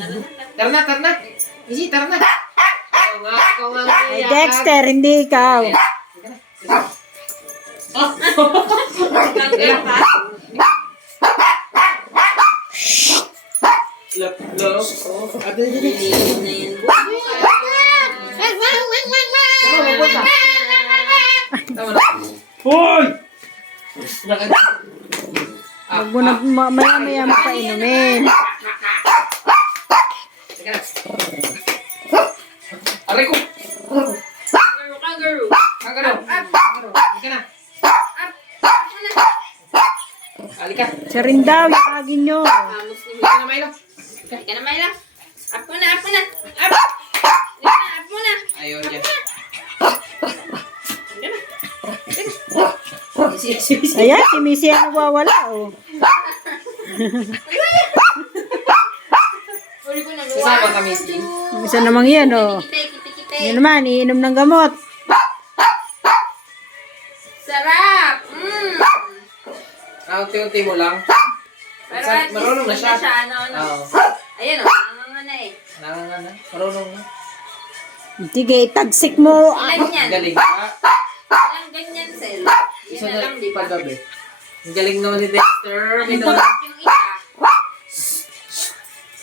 Tara na, tara na. Easy, tara na. Ikaw nga Ay, Dexter, hindi ikaw. Hoy! Huwag mo na maya-maya mo pa inumin. Aray ko! Kangaroo. Kangaroo! Halika na! Halika! Siya rin daw, yakagin nyo. Vamos ni Halika na, Milo! Halika na, Myla. Up mo na, up mo na. Up! Up mo na. Ayaw niya. Ayan, si Missy ang nagwawala, oh. Uli ko na Kasama ka, Missy. Isa namang yan, oh. Kite. Yan naman, iinom ng gamot. Sarap! Unti-unti mo lang. Pero Sa- at least marunong na siya. ano. Oo. Ayun o, nangangana eh. Nangangana. Marunong na. Sige, tagsik mo. Ilan yan? Galing ka. Ilang ganyan, Sel? Isa Yan na na lang, di ba? paggabi. Ang galing naman ni Dexter. Ano gamot yung isa?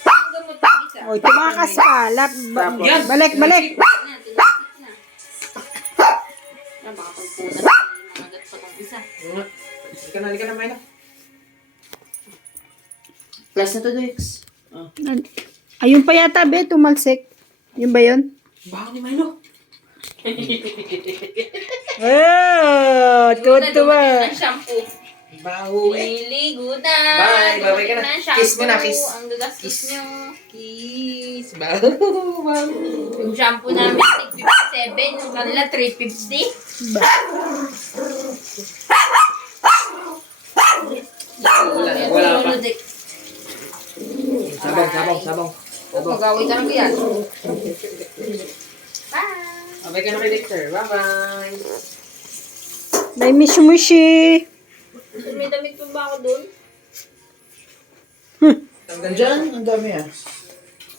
Ang gamot yung isa? Oy, tumakas ka. Yan. Balik. Tinapit na. Ah, baka pagpunas nangagat pa tong isa. Halika na, Milo. Plus na to, Dex. Ayun pa yata, be, tumalsik. Yun ba yun? Baho ni Milo. Oh, Dumating tuwa. ng shampoo. Baho eh. Liligo na. Bye. Bye-bye ka na. Dumating ng shampoo. Kiss mo na, kiss. Ang gagastos Kiss. nyo. Kiss. Baho. Baho. Yung shampoo namin, 657. Yung kanila, 350. Wala pa. Sabong. Magawin ka lang yan. Bye. Abay ka na kay Dexter. Bye-bye. May mishi-mishi. May damit pa ba ako dun? Diyan, ang dami ah.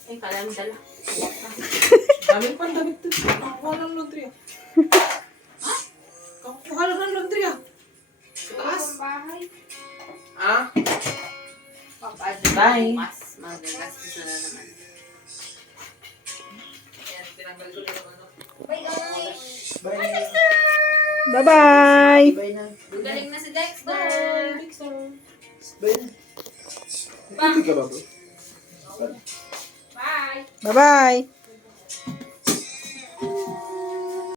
Ay, kala mo dala. Dami pa ang damit to. Kakuha ng laundry ah. Ha? Kakuha lang ng laundry ah. Taas. Bahay. Ah? Papaadyo Bye. Mas magagastos na naman. Yan, tinanggal ko yung ano. Bye guys! Bye. Bye-bye. Bye na. Galing na si Dexter! Bye, Dexter. Bye na. Bye! Ka ba bro? Bye! Bye-bye.